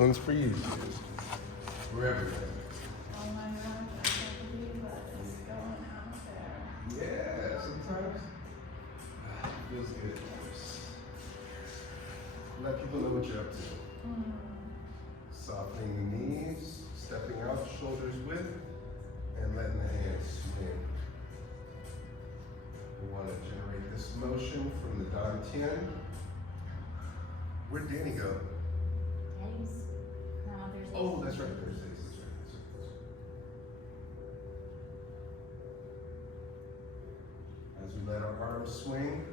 One's for you. We're everywhere. Oh my gosh, I can't believe that is going out there. Yeah, sometimes it feels good. Let people know what you're up to. Softening the knees, stepping out, shoulders width, and letting the hands swing. We want to generate this motion from the Dantian. Where'd Danny go? Teddy's. No, there's. Oh, that's right, Thursdays. That's right. As we let our arms swing,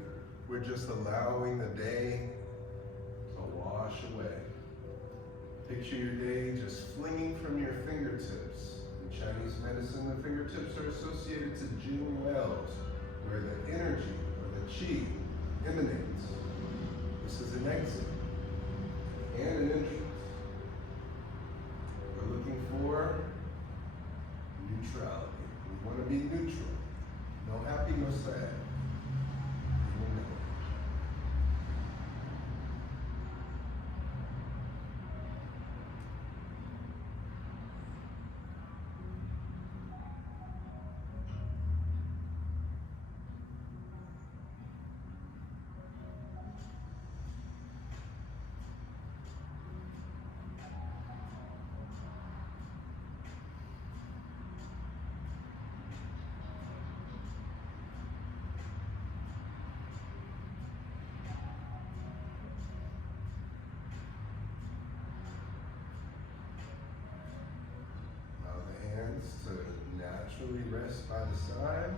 we're just allowing the day to wash away. Picture your day just flinging from your fingertips. In Chinese medicine, the fingertips are associated to Jing wells, where the energy or the qi emanates. This is an exit and an entrance. We're looking for neutrality. We want to be neutral. No happy, no sad. In the middle. To naturally rest by the side,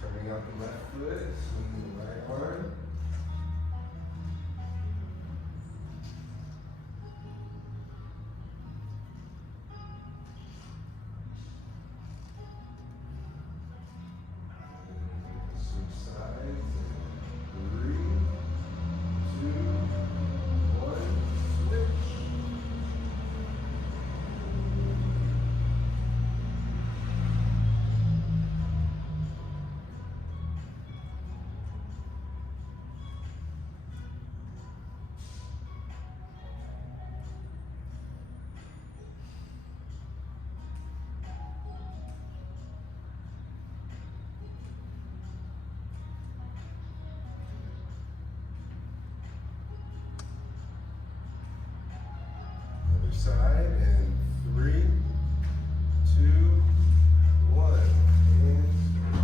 turning out the left foot, swinging the right arm. Switch sides. 3, 2, 1, switch. Other side, and 3, 2, 1, and switch.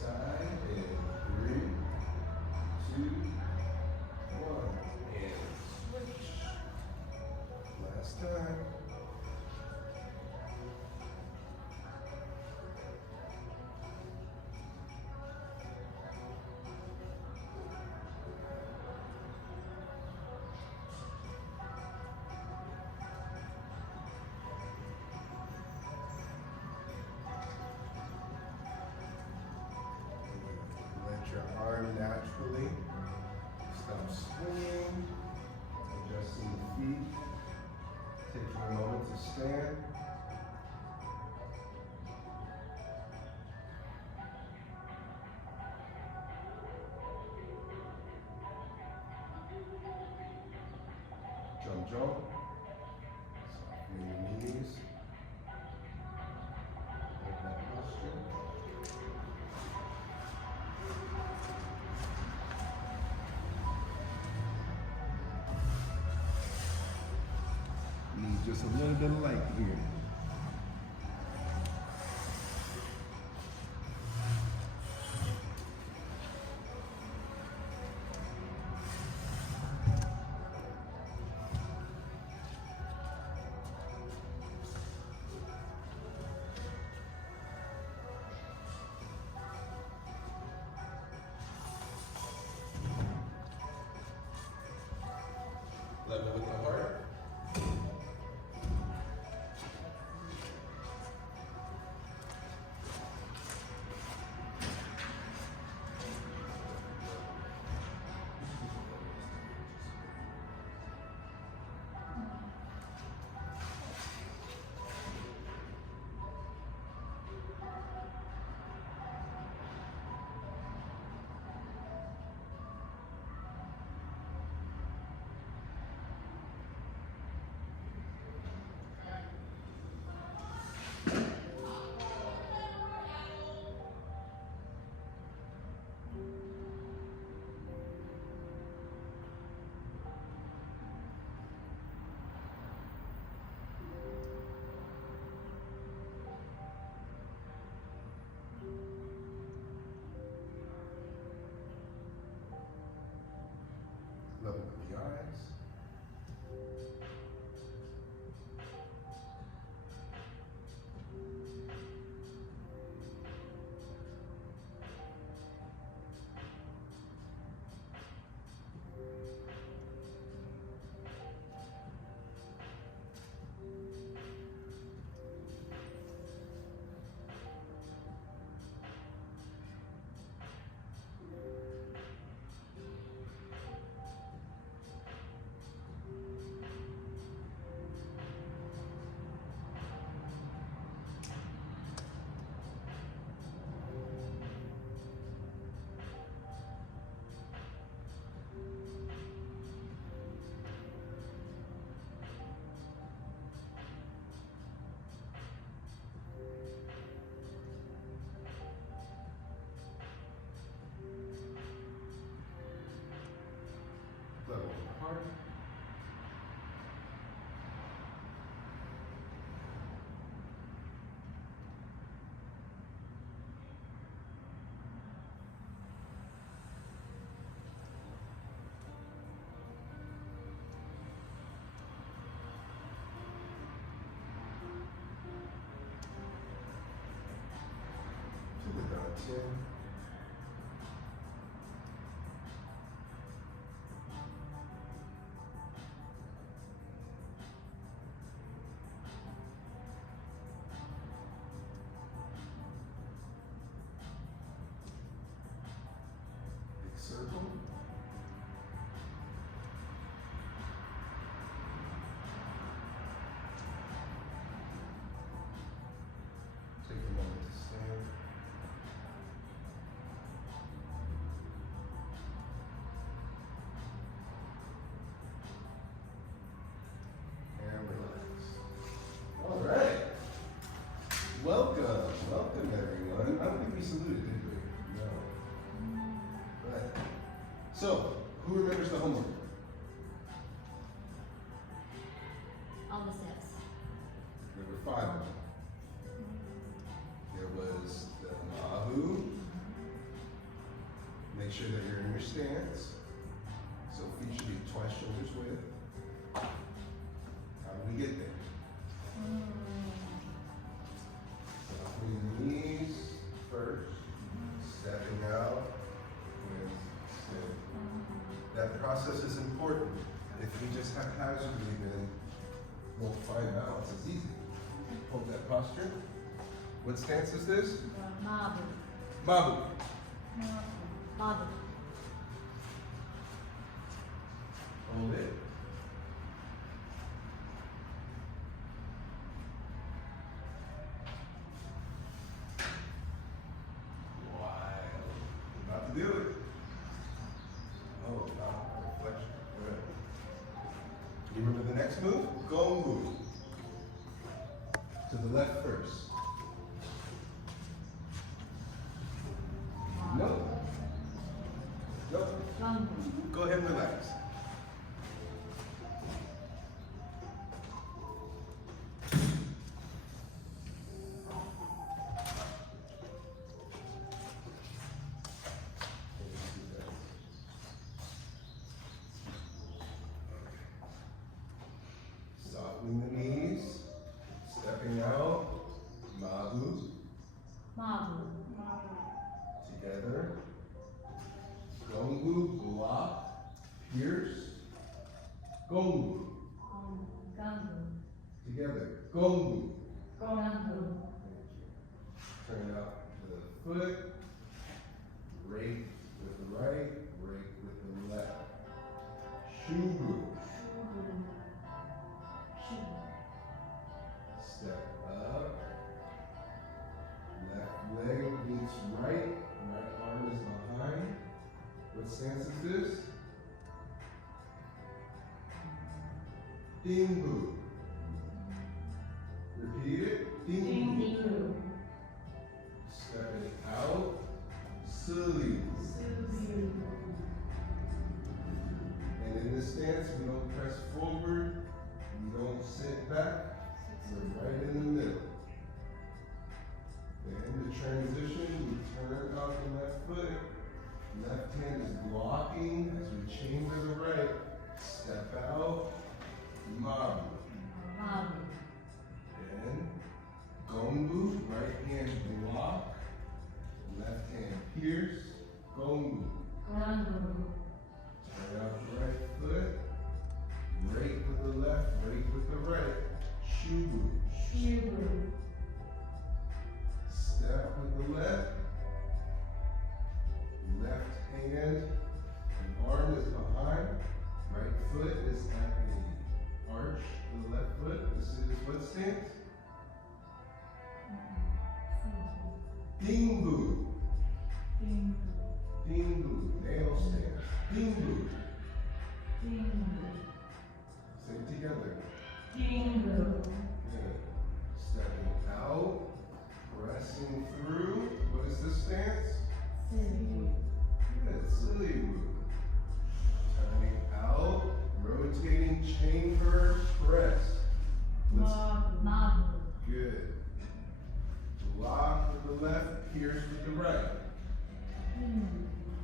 Side, and 3, 2, 1, and switch. Last time. Let your arm naturally stop swinging, adjusting the feet, taking a moment to stand. Jump, jump. Softening the knees. Hold that posture. Need just a little bit of light here. Level with the heart. Level with the eyes. Level with the heart. To the dantian. Big circle. Take a moment to stand. And relax. All right. Welcome everyone. I don't think we saluted, did we? No. Right. So, who remembers the homework? All the steps. There were 5 of them. There was the Mahu. Make sure that you're in your stance. So feet should be twice shoulders width. How do we get there? Softening the knees first, stepping out with sit. That process is important. If we just haphazardly, then we'll find balance. It's easy. Hold that posture. What stance is this? Mabu. Mabu. Mabu. Hold it. Wild. About to do it. Oh, wow. Reflection. Good. You remember the next move? Gongu. To the left first. Nope. Nope. Go ahead and relax. Softening the knees, stepping out, Mabu, Mabu. together, Gongu, block, pierce, Gongbu. Gangu. Together. Gongbu. Gangu. Turn out the foot. Rake with the right. Rake with the left. Shubu. Step up. Left leg meets right. Right arm is behind. What stance is this? Dingbu. Repeat it. Dingbu. Stepping out. Suli. And in this stance, we don't press forward. We don't sit back. We're right in the middle. Then the transition, we turn out the left foot. Left hand is blocking as we chain to the right. Step out. Mabu. Mabu. Then Gongbu, right hand block. Left hand pierce. Gongbu. Gangu. Turn out the right foot. Rake with the left, rake with the right. Shubu. Shubu. Step with the left. Left hand and arm is behind. Right foot is at the arch of the left foot. This is what stance? Dingbu. Dingbu. Nail stance. Dingbu. Say it together. Good. Stepping out. Pressing through. What is this stance? Good. Silly move. Turning out. Rotating chamber. Press. Mabu. Good. Block with the left, pierce with the right.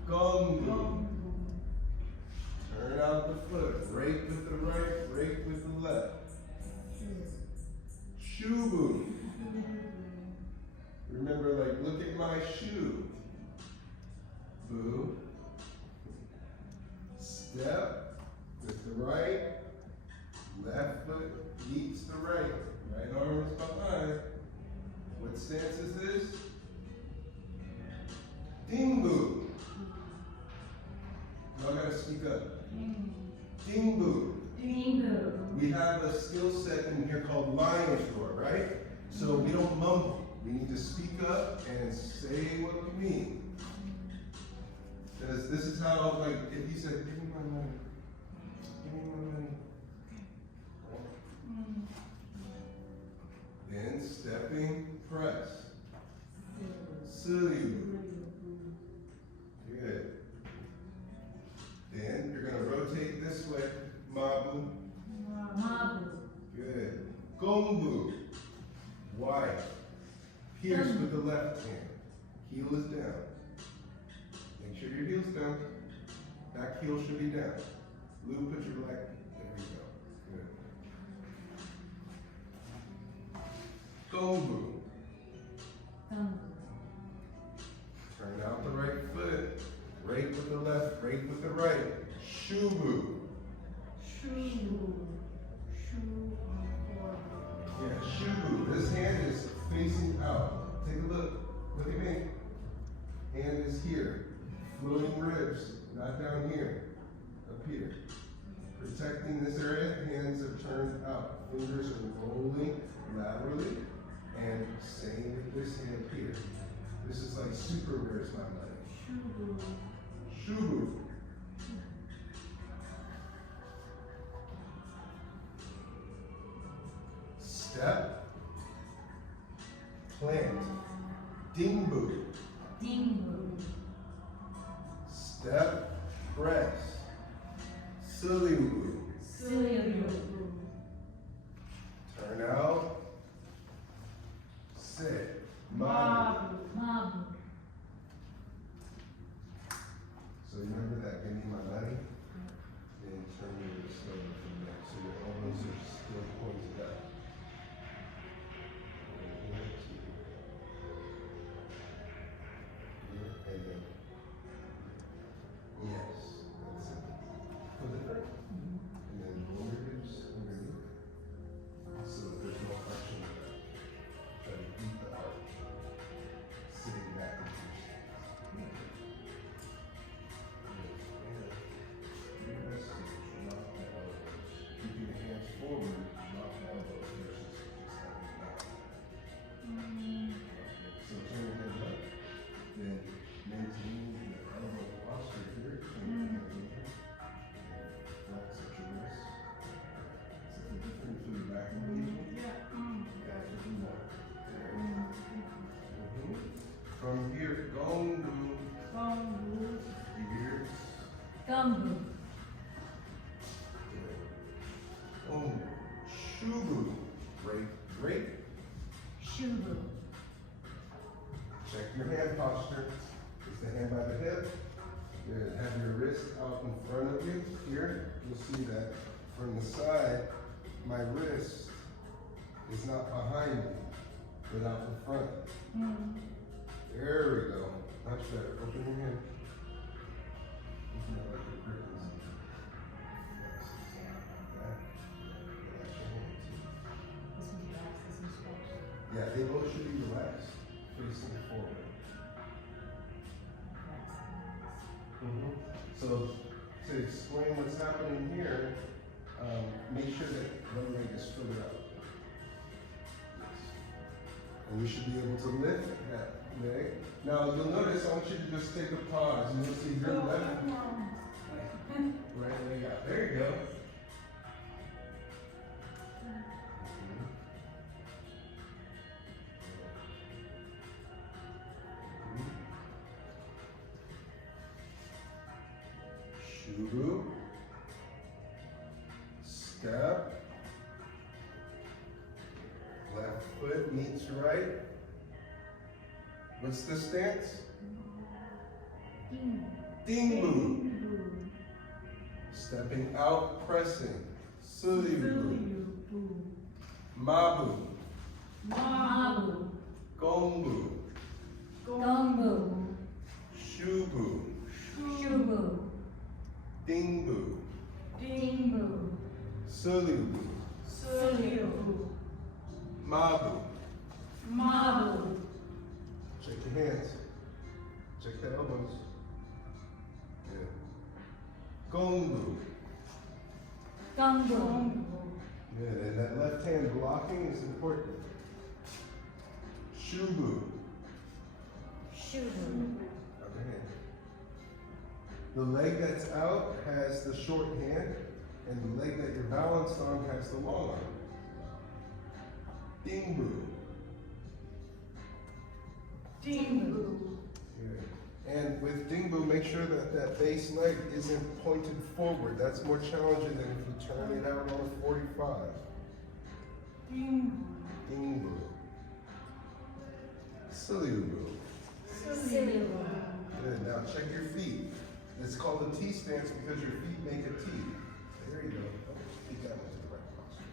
Gongbu. Turn out the foot. Rake with the right, rake with the left. Shubu. Remember, like, look at my shoe. Boo. Step with the right. Left foot meets the right. Right arm is behind. What stance is this? Dingbu. Y'all gotta speak up. Dingbu. We have a skill set in here called lion's roar, right? So we don't mumble. We need to speak up and say what we mean. Because this is how, like, if you said, give me my money. Give me my money. Then stepping, press. Silly. Good. Then you're going to rotate this way. Mabu. Good. Gongbu. Wide. Pierce with the left hand. Heel is down. Make sure your heel's down. Back heel should be down. Lou, put your leg. There you go. Good. Gongbu. Turn out the right foot. Rake with the left, rake with the right. Shubu. Yeah, shubu. This hand is facing out. Take a look. Look at me. Hand is here. Floating ribs, not down here. Up here. Protecting this area, hands are turned out. Fingers are rolling laterally. And same with this hand here. This is like super where's my money? Shubu. Step. Plant. Dingbu. Step. Press. Sulimu. Turn out. Sit. Mabu. So remember that, give me my money, then turn your shoulder from there. So your elbows are still pointed up. Here, and then, yes, that's it. Put it there. And then you'll see that from the side, my wrist is not behind me, but out in front. There we go. Much better. Open your hand. Isn't that like a grip? Yeah, they both should be relaxed, facing forward. So, to explain what's happening here, make sure that one leg is further out. Yes. And we should be able to lift that leg. Now, you'll notice, I want you to just take a pause, and you'll see your left right leg out. There you go. Shubu. Step. Left foot meets right. What's the stance? Dingbu. Stepping out, pressing. Sulibu. Mabu. Mabu. Gongbu. Gongbu. Shubu. Shubu. Dingbu. Dingbu. Sulibu. Sulibu. Mabu. Mabu. Check your hands. Check the elbows. Good. Gongbu. Gongbu. Good. And that left hand blocking is important. Shubu. Shubu. Other hand. The leg that's out has the short hand, and the leg that you're balanced on has the long arm. Dingbu. Dingbu. Good. And with Dingbu, make sure that that base leg isn't pointed forward. That's more challenging than if you turn it out on a 45. Dingbu. Sulibu. Sulibu. Good. Now check your feet. It's called a T stance because your feet make a T. There you go. Keep that one to the right posture.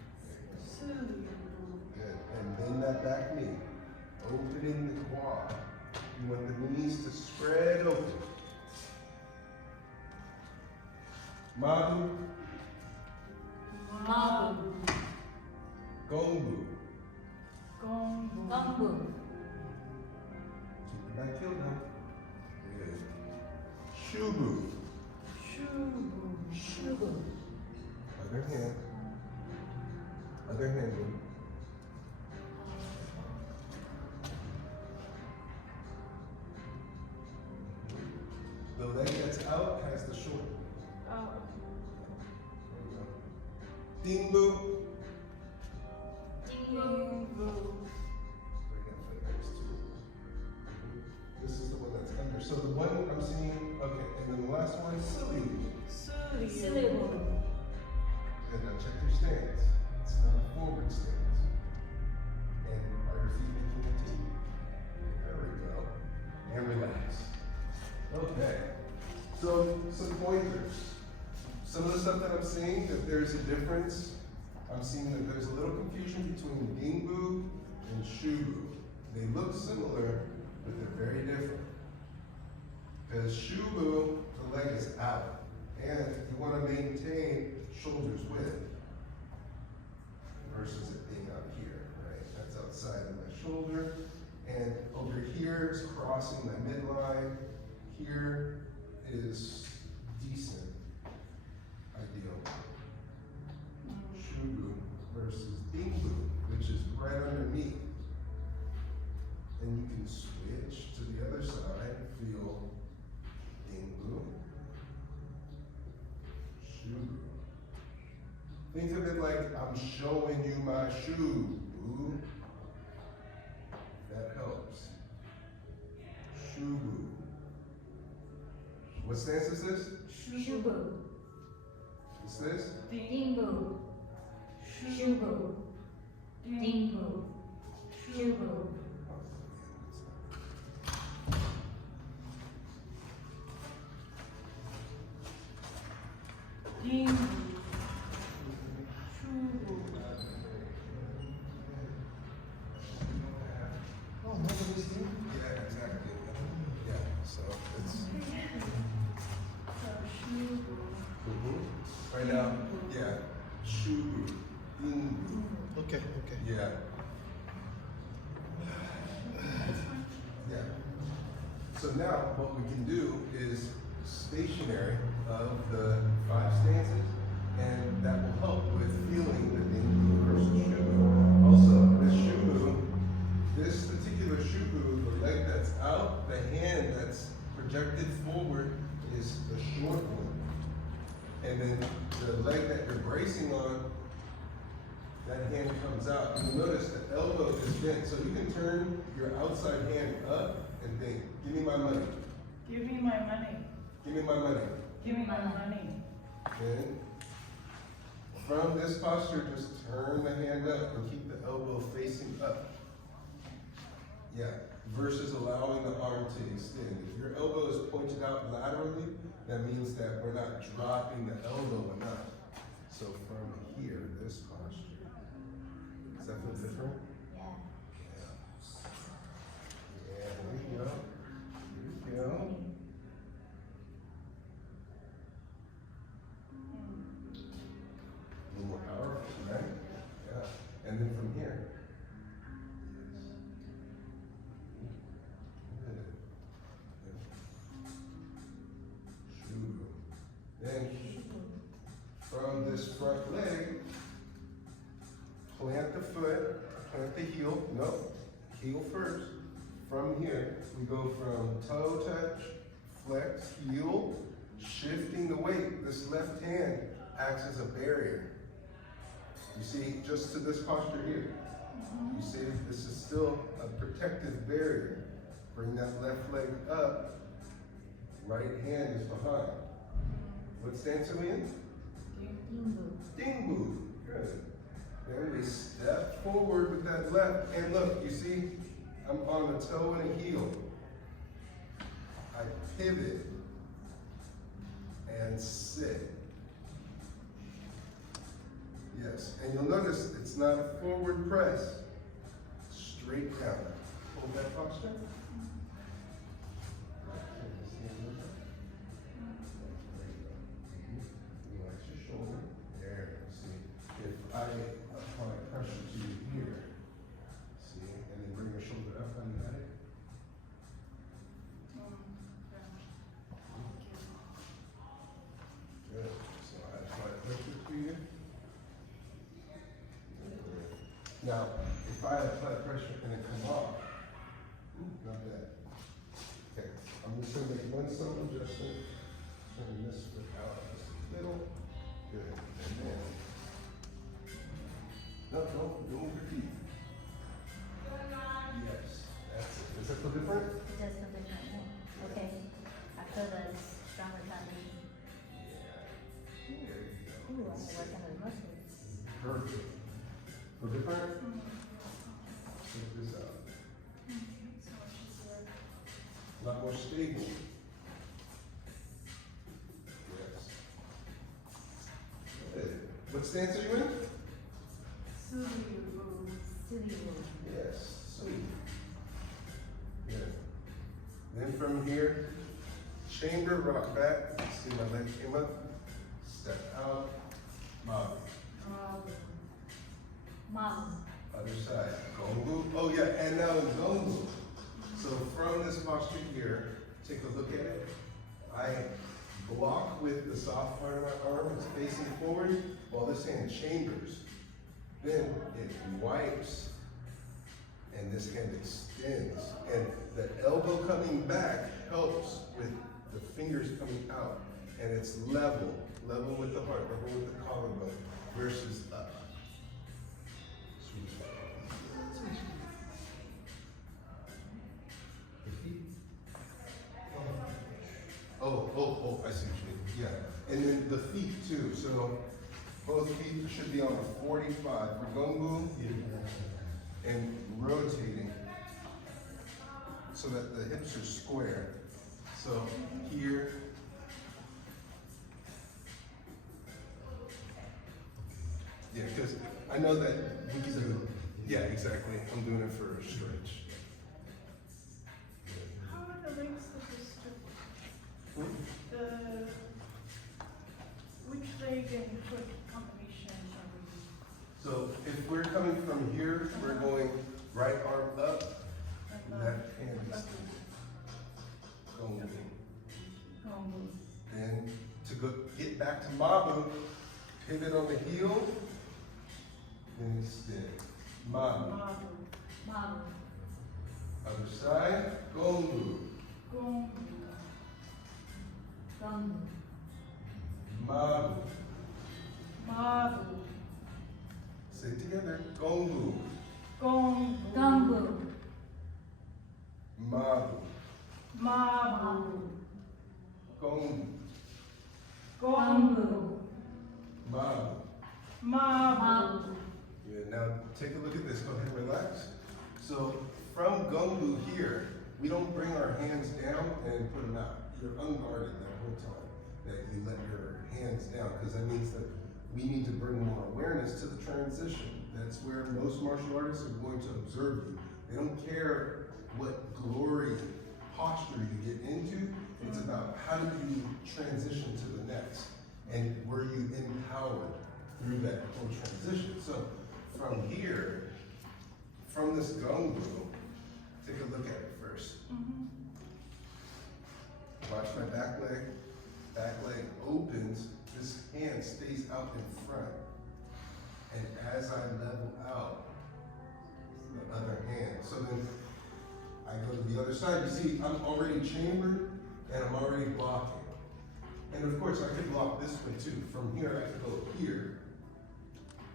Good. And bend that back knee. Opening the quad. You want the knees to spread open. Mabu. Mabu. Gongbu. Gongbu. Keep your back heel down. Good. Shubu. Shubu. Other hand. Other hand. The leg that's out has the short. Dingbu. This is the one that's under. So the one I'm seeing, okay, and then the last one, Sulibu. Sulibu. And now check your stance. It's not a forward stance. And are your feet making a T? There we go. And relax. Okay. So some pointers. Some of the stuff that I'm seeing, that there's a difference. I'm seeing that there's a little confusion between Dingbu and Shubu. They look similar, but they're very different. Because Shubu, the leg is out. And you want to maintain shoulders width versus it being up here, right? That's outside of my shoulder. And over here is crossing my midline. Here is decent, ideal. Shubu versus Dingbu, which is right underneath. And you can switch to the other side, feel Dingbu. Shubu. Think of it like I'm showing you my shoe. That helps. Shubu. What stance is this? Shubu. What's this? Dingbu. Shubu. Dingbu. Shubu. Dingbu. Right now, yeah. Shubu. Dinbu. Okay, okay. Yeah. Yeah. So now what we can do is stationary of the 5 stances, and that will help with feeling the Dinbu versus Shubu. Also, the Shubu, this particular Shubu, the leg that's out, the hand that's projected forward is the short one. And then the leg that you're bracing on, that hand comes out. You'll notice the elbow is bent, so you can turn your outside hand up and think, give me my money. Give me my money. Give me my money. Give me my money. Then, from this posture, just turn the hand up and keep the elbow facing up. Yeah, versus allowing the arm to extend. If your elbow is pointed out laterally, that means that we're not dropping the elbow enough. So from here, this posture, does that feel different? Yeah. Yeah, there you go. There you go. A little more powerful, right? Yeah. And then from here. Then from this front leg, plant the foot, plant the heel, no, heel first. From here, we go from toe touch, flex, heel, shifting the weight. This left hand acts as a barrier. You see, just to this posture here. You see, this is still a protective barrier. Bring that left leg up, right hand is behind. What stance are we in? Dinbu. Dinbu. Good. Then we step forward with that left. And look, you see, I'm on a toe and a heel. I pivot and sit. Yes, and you'll notice it's not a forward press. Straight down. Hold that posture. Relax your shoulder. There, see. If I apply pressure to you here, see, and then bring your shoulder up, honey, got it? Good. So I apply pressure to you. Now, if I apply pressure and it come off, not bad. Okay, I'm just gonna make one subtle adjustment. Turn this foot out just a little. Good. And then, no, don't move your feet. Yes, that's it. Does that feel different? It does feel different. Okay. I feel the stronger foundation. Yeah. There you go. Ooh, I'm gonna work on those muscles. Perfect. Feel different? Check this out. A lot more stable. Yes. Good. What stance are you in? Silly. Yes. Sweet. Good. Then from here, chamber, rock back. See my leg came up. Step out. Bob. Mom. Other side. Gongu. Oh yeah, and now in Gongu. So from this posture here, take a look at it. I block with the soft part of my arm, it's facing forward, while this hand chambers. Then it wipes, and this hand extends. And the elbow coming back helps with the fingers coming out. And it's level with the heart, level with the collarbone, versus up. Oh, I see what you mean. Yeah. And then the feet too. So both feet should be on a 45 for Gongu and rotating so that the hips are square. So here. Yeah, because I know that we can do, yeah, exactly. I'm doing it for a stretch. How are the legs supposed to? Which leg again, foot combination. So if we're coming from here, we're going right arm up, left hand is going. Then to go get back to Mabu, pivot on the heel, then extend. Mabu. Mabu. Other side, Gongu. Gumbu. Mabu. Mabu. Say it together. Gongu. Gumbu. Mabu. Mabu. Gongu. Gumbu. Mabu. Mabu. Good. Now take a look at this. Go ahead and relax. So from Gongu here, we don't bring our hands down and put them out. You're unguarded that whole time that you let your hands down, because that means that we need to bring more awareness to the transition. That's where most martial artists are going to observe you. They don't care what glory posture you get into. It's about how do you transition to the next, and were you empowered through that whole transition. So from here, from this Gongu, take a look at it first. Watch my back leg. Back leg opens. This hand stays out in front. And as I level out, the other hand. So then I go to the other side. You see, I'm already chambered and I'm already blocking. And of course, I could block this way too. From here, I could go here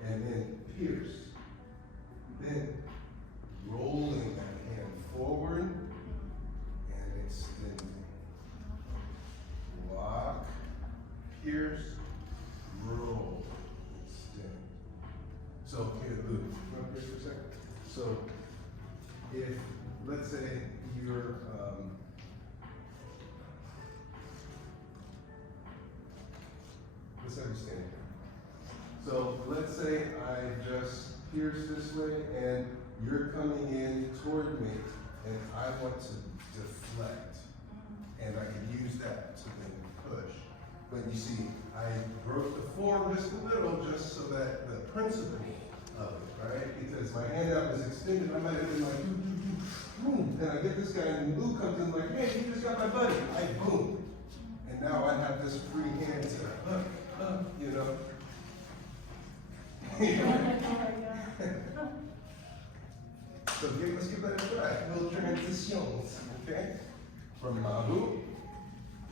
and then pierce. Then rolling that hand forward and extending. Lock, pierce, roll, extend. So here, Luke, come up here for a second. So if, let's say you're, let's have you stand here. So let's say I just pierce this way and you're coming in toward me and I want to deflect. And I can use that to then push. But you see, I broke the form just a little just so that the principle of it, right? Because my hand out was extended, I might have been like, boom. Then I get this guy and Lou comes in like, hey, you just got my buddy. I boom. And now I have this free hand to, you know. So let's give that a try. Little transitions, okay? From Mabu,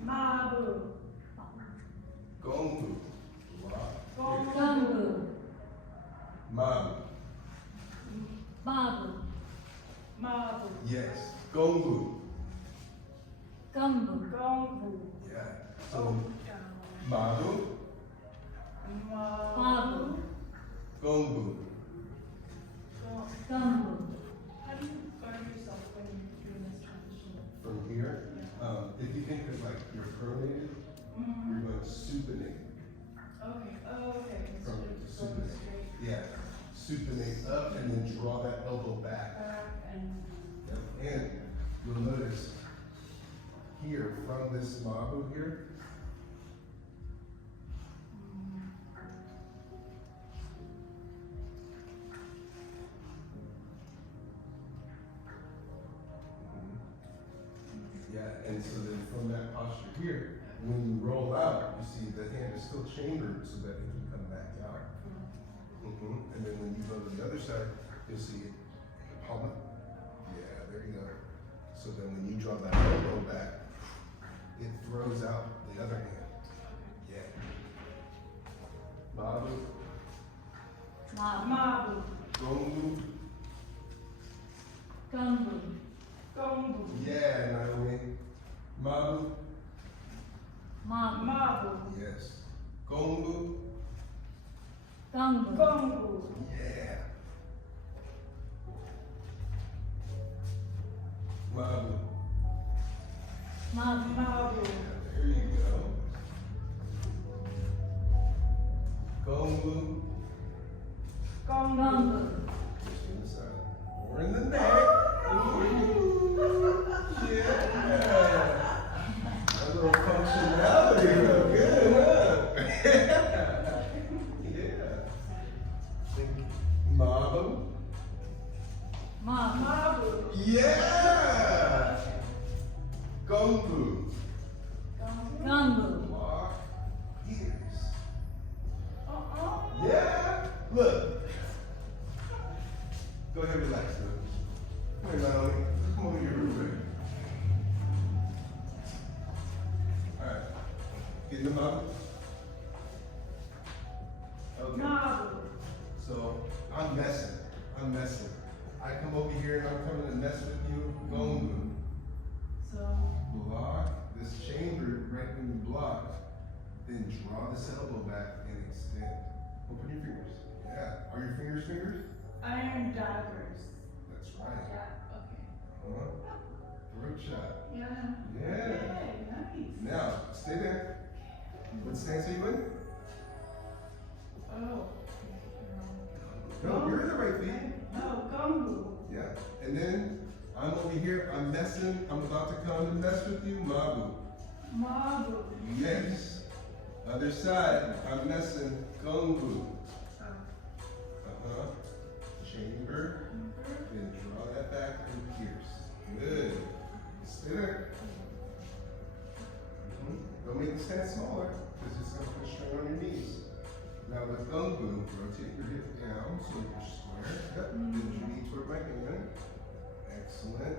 Mabu. Gongu, Gumbu. Mabu. Mabu. Mabu. Yes, Gongu. Gumbu. Gumbu. Yeah. So Mabu, Mabu. Gongu. Gumbu. How do you guard yourself when you're doing this transition? From here, if you think of like you're pronated, you're going to supinate. Okay. Oh, okay. From Instead of going supinate. straight Yeah. Supinate up and then draw that elbow back. back and. Yep. And you'll notice here from this Mabu here, yeah, and so then from that posture here, when you roll out, you see the hand is still chambered so that it can come back out. And then when you go to the other side, you'll see it. Palm up. Yeah, there you go. So then when you draw that elbow back, it throws out the other hand. Yeah. Mabu, Mabu. Gongu. Gumbu. Gumbu. Yeah, Naomi. Mabu. Mabu. Mabu. Yes. Gongu. Gumbu. Gumbu. Yeah. Mabu. Mabu. Mabu. There you go. Gongu. Gumbu. Just in the side. Or in the neck. Ooh. Yeah. A little functionality real good, huh? Yeah! Gongbu. Gongbu. Block ears. Uh-uh. Yeah! Look. Go ahead, relax, dude. Come here, Naomi. Come over here real quick. Alright. Get them up. Okay. Mabu. So I'm messing. I come over here and I'm coming to mess with you. Gongbu. So, Block this chamber right when you block. Then draw this elbow back and extend. Open your fingers. Yeah. Are your fingers? iron daggers. That's right. Yeah, okay. Throat shot. Yeah. Yeah. Okay, nice. Now, stay there. What stance are you in? Oh. No, you're in the right feet. No, gumbo. Yeah. And then I'm over here, I'm messing, I'm about to come and mess with you, Mabu. Mabu. Yes. Other side, I'm messing, Gongbu. Chamber. Then draw that back and pierce. Good. Stay there. Don't make the stand smaller, because it's going to put strain on your knees. Now with Gongbu, rotate your hip down so you're square. Yep. Bend your knee toward my hand. Excellent.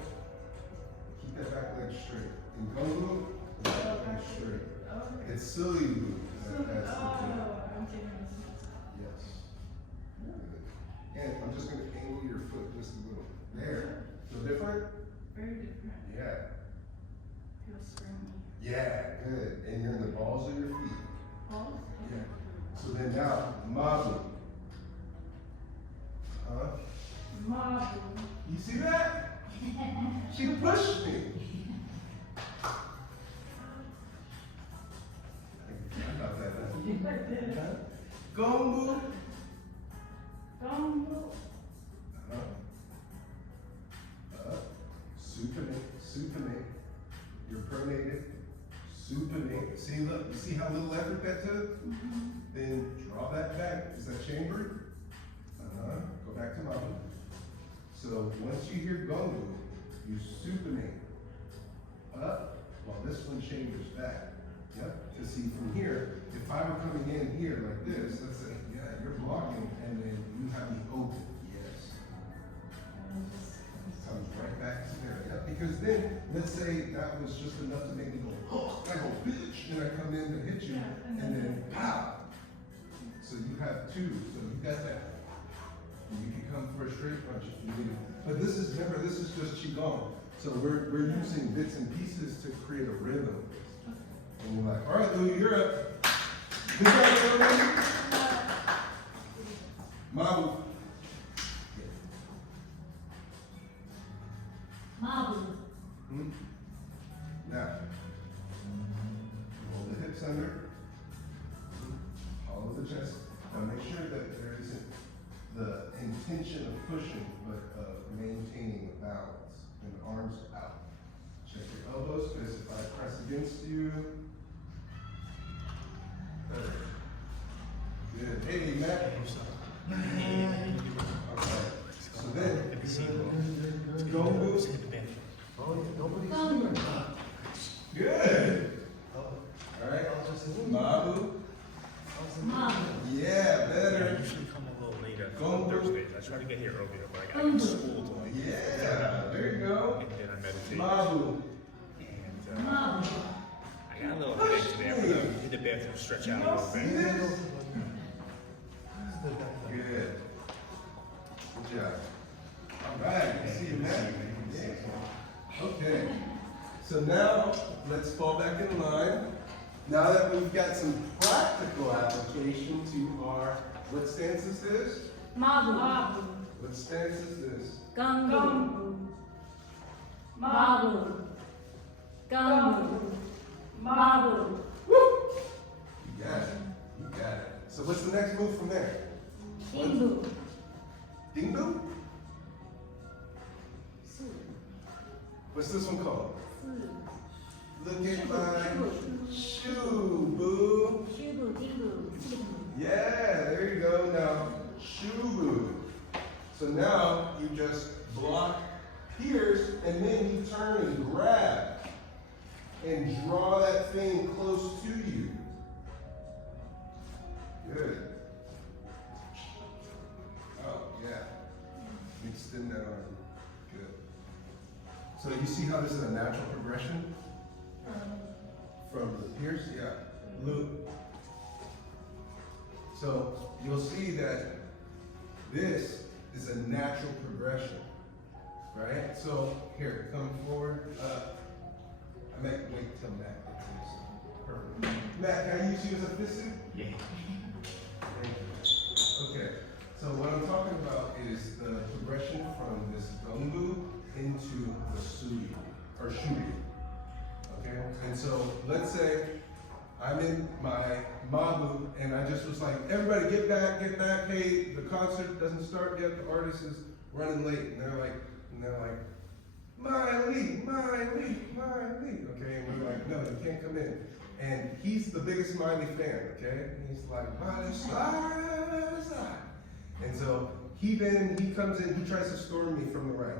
Keep that back leg straight. In Gongbu, back leg straight. Okay. It's silly move. That's the Oh, thing. no, I'm getting this. Yes. Good. And I'm just going to angle your foot just a little. There. Feel different? Very different. Yeah. Feels springy. Yeah, good. And you're in the balls of your feet. Oh? Yeah. So then now, Mabu. Huh? Mabu. You see that? She pushed me. I got that. I did. Gongbu. Gumbo. Supinate. You're pronated. Supinate. See, look, you see how little effort that took? Then draw that back. Is that chamber? Go back to Mabu. So once you hear Gongbu, you supinate up while this one chambers back. Yep. To see from here, if I were coming in here like this, let's say, yeah, you're blocking, and then you have me open. Yes. Comes right back to there. Yep. Because then, let's say that was just enough to make me go, oh, I go, bitch, and I come in to hit you, Yeah, and then pow. So you have two. So you got that. And you can come for a straight punch if you need it. But this is, remember, this is just Qigong. So we're using bits and pieces to create a rhythm. And we're like, all right, Louie, you're up. Good job, Louie. Mabu. Mabu. Now, roll the hips under. Hollow the chest. Now make sure that there isn't the intention of pushing, but of maintaining the balance. And the arms out. Check your elbows, because if I press against you, good. Hey, Matt. Okay. So then, Gongbu. Gongbu. Good. All right. Mabu. Mabu. Yeah, better. I usually come a little later Gongbu. on Thursdays. I try to get here earlier, but I got to school till like Yeah, there you go. and then I meditate. Mabu. And Mabu. I got a little headache today. I'm gonna hit the bathroom, stretch out a little See bit. this? Good. Good job. All right, see you, Matt. Yeah. Okay. So now, let's fall back in line. Now that we've got some practical application to our, what stance is this? Mabu. What stance is this? Gongbu. Gumbo. Mabu. Gongbu. Mabu. Woo! You got it. You got it. So what's the next move from there? Dingbu. Dingbu? What's this one called? Look at my shoe, boo. Shubu. Dingbu. Yeah, there you go. Now, shoe boo. So now you just block pierce, and then you turn and grab and draw that thing close to you. Good. Oh, yeah. Extend that arm. Good. So you see how this is a natural progression? From the pierce? Yeah. Loop. So you'll see that this is a natural progression, right? So here, come forward. I might wait till Matt gets this. Perfect. Matt, can I use you as a fist suit? Yeah. Thank you. Okay. So what I'm talking about is the progression from this gumbu into the suri or shuri. Okay. And so let's say I'm in my mabu and I just was like, everybody get back. Hey, the concert doesn't start yet. The artist is running late. And they're like, Miley. Okay, and we're like, no, you can't come in. And he's the biggest Miley fan, okay? He's like, Miley, slide. And so he comes in, he tries to storm me from the right.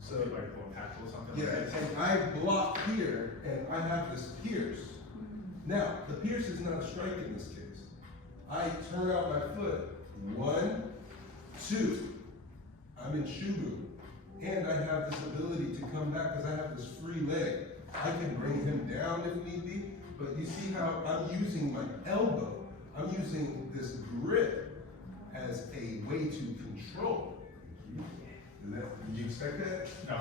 So Like a tackle or something. yeah, Like that. and I block here, and I have this pierce. Now, the pierce is not a strike in this case. I turn out my foot, 1, 2. I'm in shubu. And I have this ability to come back because I have this free leg. I can bring him down if need be, but you see how I'm using my elbow. I'm using this grip as a way to control. Did you expect that? No.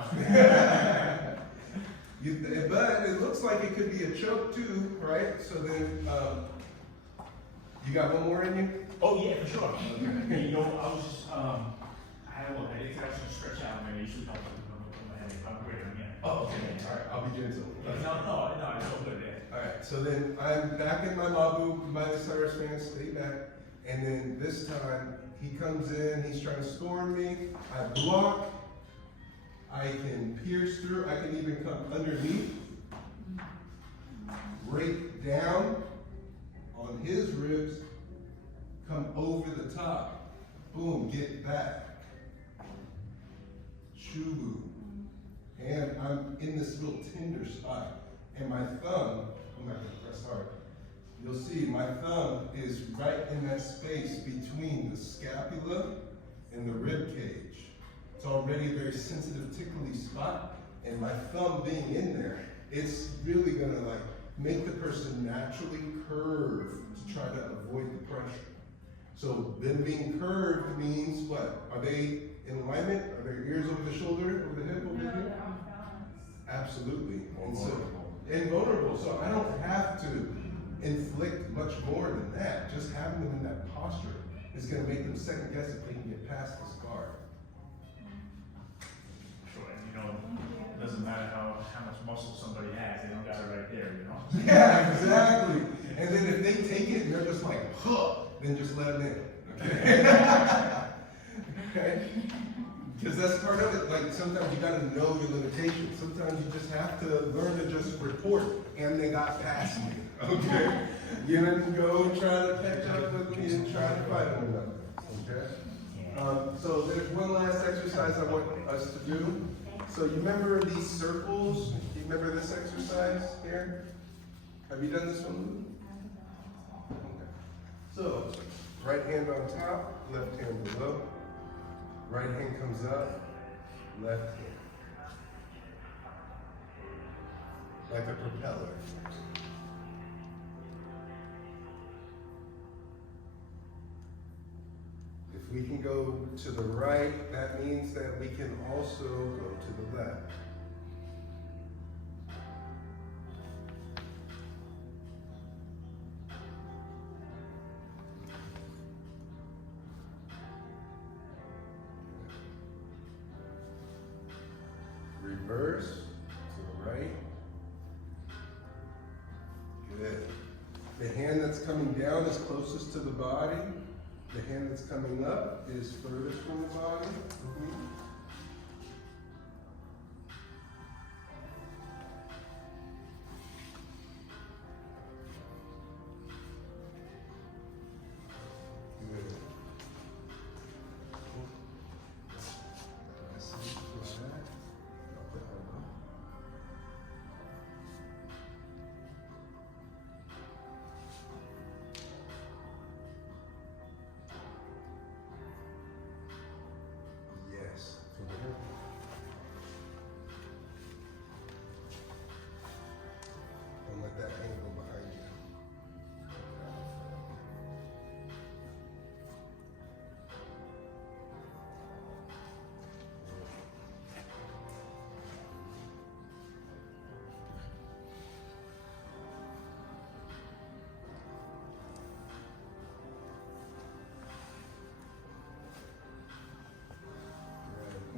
But it looks like it could be a choke too, right? So then, you got one more in you? Oh yeah, for sure. Okay. You know, I was just I had a little headache. I was just stretch out, man. It usually helps with my headache. I'm great again. Oh, okay. All right, I'll be gentle. No, it's all good there. All right, so then I'm back in my mabu, minus Cyrus fan, stay back. And then this time, he comes in, he's trying to storm me. I block. I can pierce through. I can even come underneath. Break down on his ribs. Come over the top. Boom, get back. Shubu. And I'm in this little tender spot. And my thumb, I'm not gonna press hard. You'll see my thumb is right in that space between the scapula and the rib cage. It's already a very sensitive, tickly spot. And my thumb being in there, it's really gonna like make the person naturally curve to try to avoid the pressure. So them being curved means what? Are they in alignment? Are their ears over the shoulder, over the hip, over here? Absolutely. And vulnerable. So I don't have to inflict much more than that. Just having them in that posture is going to make them second guess if they can get past this guard. Sure, and you know, it doesn't matter how much muscle somebody has, they don't got it right there, you know? Yeah, exactly. And then if they take it and they're just like, huh, then just let them in. Okay? Okay? Because that's part of it. Like sometimes you gotta know your limitations. Sometimes you just have to learn to just report, and they got past me. Okay? You didn't go and try to catch up with me and try to fight them enough. Okay? So there's one last exercise I want us to do. So you remember these circles? You remember this exercise here? Have you done this one? Okay. So right hand on top, left hand below. Right hand comes up, left hand. Like a propeller. If we can go to the right, that means that we can also go to the left. Reverse to the right. Good. The hand that's coming down is closest to the body. The hand that's coming up is furthest from the body. Good.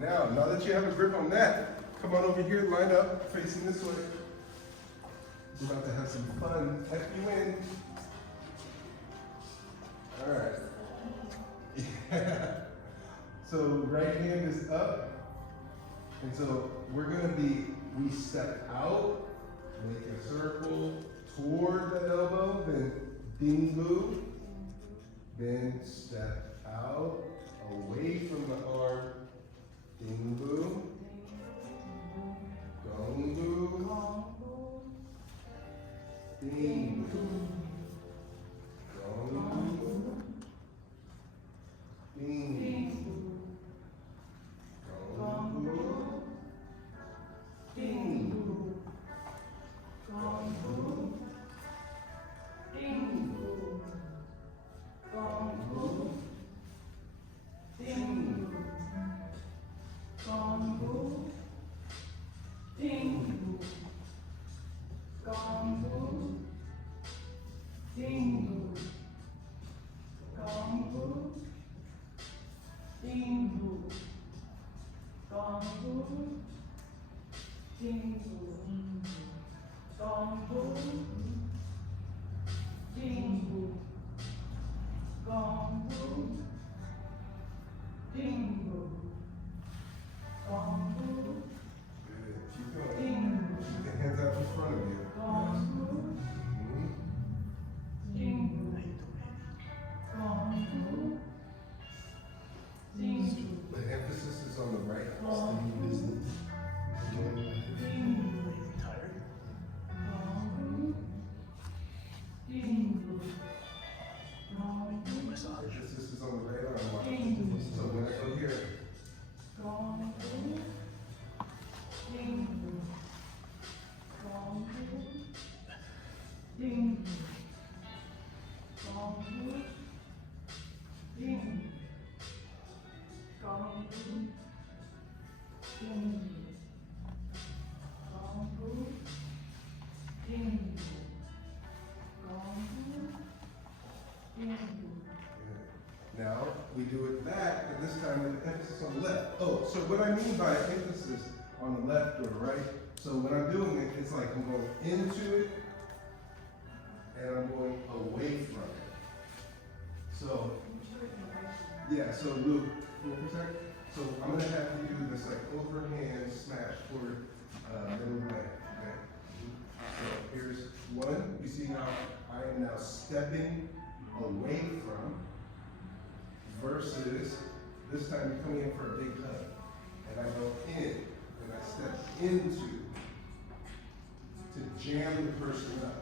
Now that you have a grip on that, come on over here, line up, facing this way. We're about to have some fun. Tuck you in. All right. Yeah. So right hand is up. And so we're gonna we step out, make a circle toward the elbow, then ding boo. Then step out, away from the arm, ding boo. Gong boo. Ding boo. Gong boo. Ding boo. Gong boo. Ding boo. Gong boo. Ding boo. Gong boo. Ding boo. Gong boo. Ding boo. Gong boo. Ding boo. Gong boo. Ding boo. Gong boo. Ding boo. Gong boo. Ding boo. Gong boo. Ding boo. Gong boo. Good. Keep going. Ding boo. Keep the hands out in front of you. Gong boo. Ding boo. Gong boo. Ding boo. The emphasis is on the right. Gong boo. Ding boo. Tired? Gong boo. Ding boo. Gong boo. Emphasis is on the right arm. Ding boo. So when I go here. Gong boo. Ding boo. Gong boo. Ding boo. Gong boo. Ding boo. Gong boo. Ding boo. Gong boo. Ding boo. Gong boo. Ding boo. Now we do it back, but this time with emphasis on the left. Oh, so what I mean by emphasis on the left or right, so when I'm doing it, it's like I'm going into it and I'm going away from it. So, yeah, so Luke, so I'm gonna have you do this like overhand smash toward middle leg, okay? So here's one, you see how I am now stepping away from, versus this time you're coming in for a big hug. And I go in, and I step into, to jam the person up.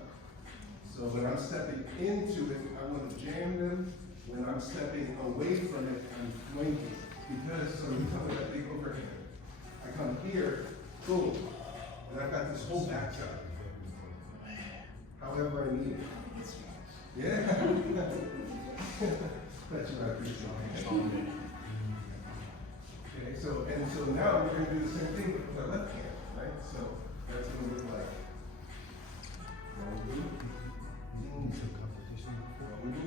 So when I'm stepping into it, I want to jam them. When I'm stepping away from it, I'm flanking. Because, so you come with that big overhand. I come here, boom, and I've got this whole back shot. However I need it. Yeah. That's what I appreciate. Okay, so now we're gonna do the same thing with the left hand, right? So that's gonna look like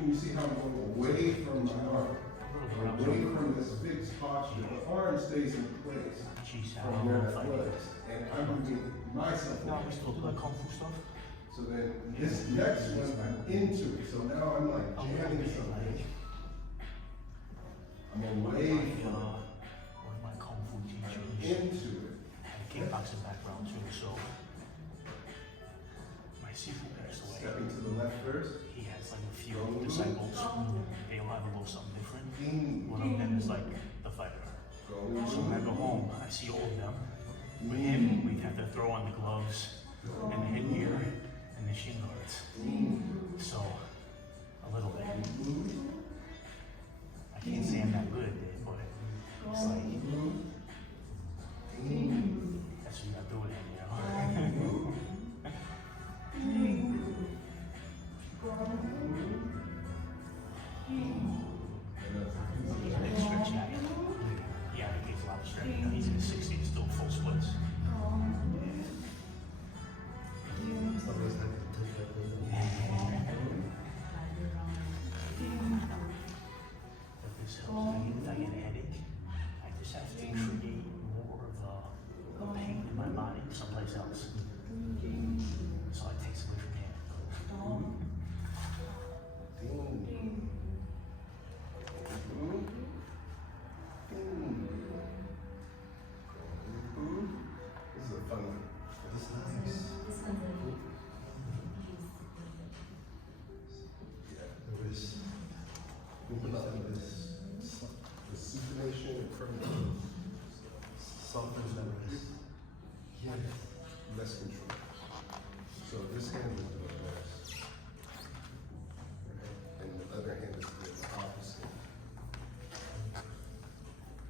you see how I'm going away from my arm, away from this fixed posture. The arm stays in place from where that was, and I'm moving myself away. So then this next one, I'm into it. So now I'm like jamming something. I'm away from one of my kung fu teachers into it. had a kickboxing background too, so my sifu passed away. Stepping to the left first. He has like a few disciples. They all have a little something different. One of them is like the fighter. So when I go home, I see all of them. With him, we have to throw on the gloves and the headgear and the shin guards. So a little bit. I can't say I'm that good at it, but it's like that's what you gotta do with it, you know. Like stretching. Yeah, he needs a lot of strength. You know, he's in his 60s, still full splits. If this helps me, if I get a headache, I just have to create cells. So it takes away from hand. Ding. Gong-bu. Ding. Gong-bu. This is a fun one. This is nice. This one's a Yeah, there is. Open up in this. The supination and firmness. Softens that wrist. Yeah. Less control. So this hand is doing this. Right? And the other hand is doing the opposite.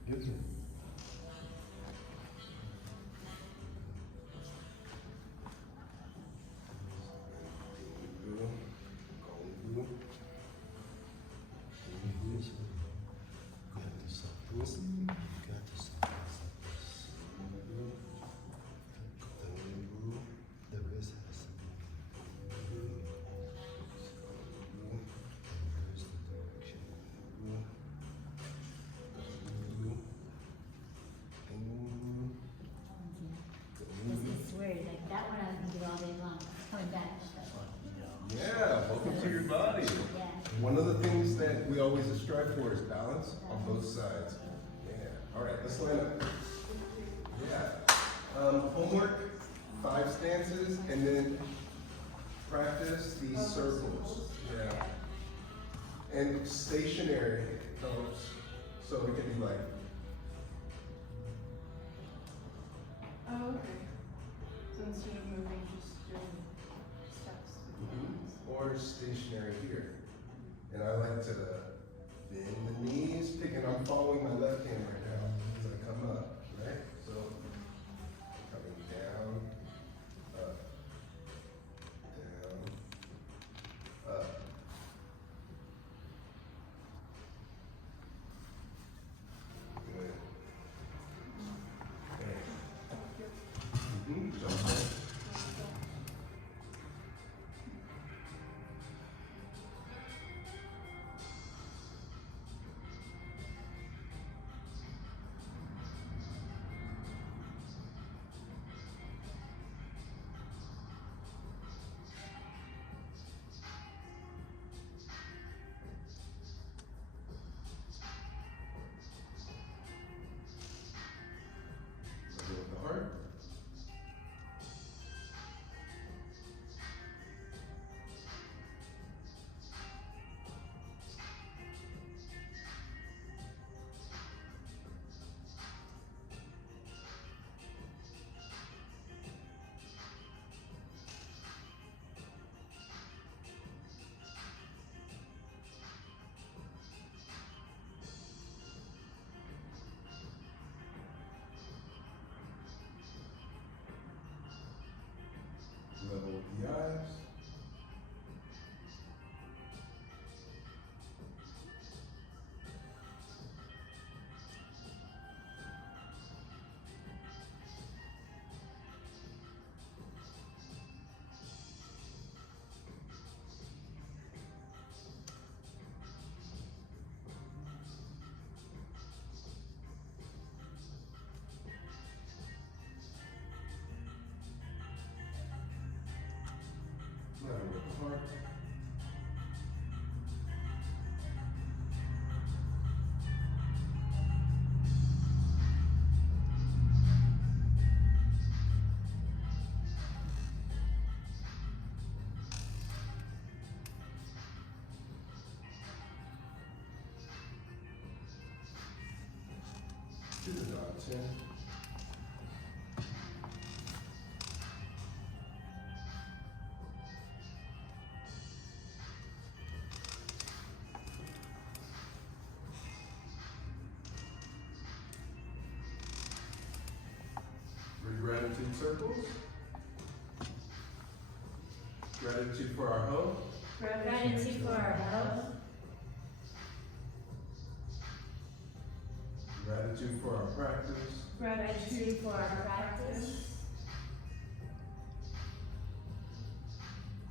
Good. This is weird, like that one I can do all day long, coming back, but, Yeah, welcome to your body. yeah. One of the things that we always strive for is balance on both sides. Yeah. All right, let's line up. Yeah. Homework, 5 stances, and then practice these circles. Yeah. And stationary helps. So we can be like, Oh, okay. So instead of moving, just doing steps. or stationary here. And I like to bend the knees, I'm following my left hand right now as I come up, right? So coming down, up, down, up. Good. Okay. Jump in. With the heart. Level with the eyes. Level with the heart. To the dot 10. Gratitude circles. Gratitude for our health. Gratitude for our health. Gratitude for our practice. Gratitude for our practice.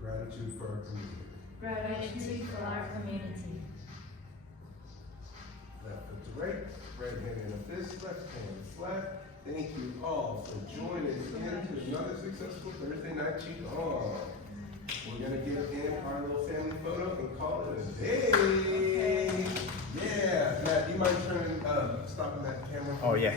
Gratitude for our community. Gratitude for our community. Left foot to right, right hand in a fist, left hand flat, Thank you all for joining in to another successful Thursday night Qigong. We're gonna get in our little family photo and call it a day. Yeah, Matt, do you mind stopping that camera? Oh, yeah.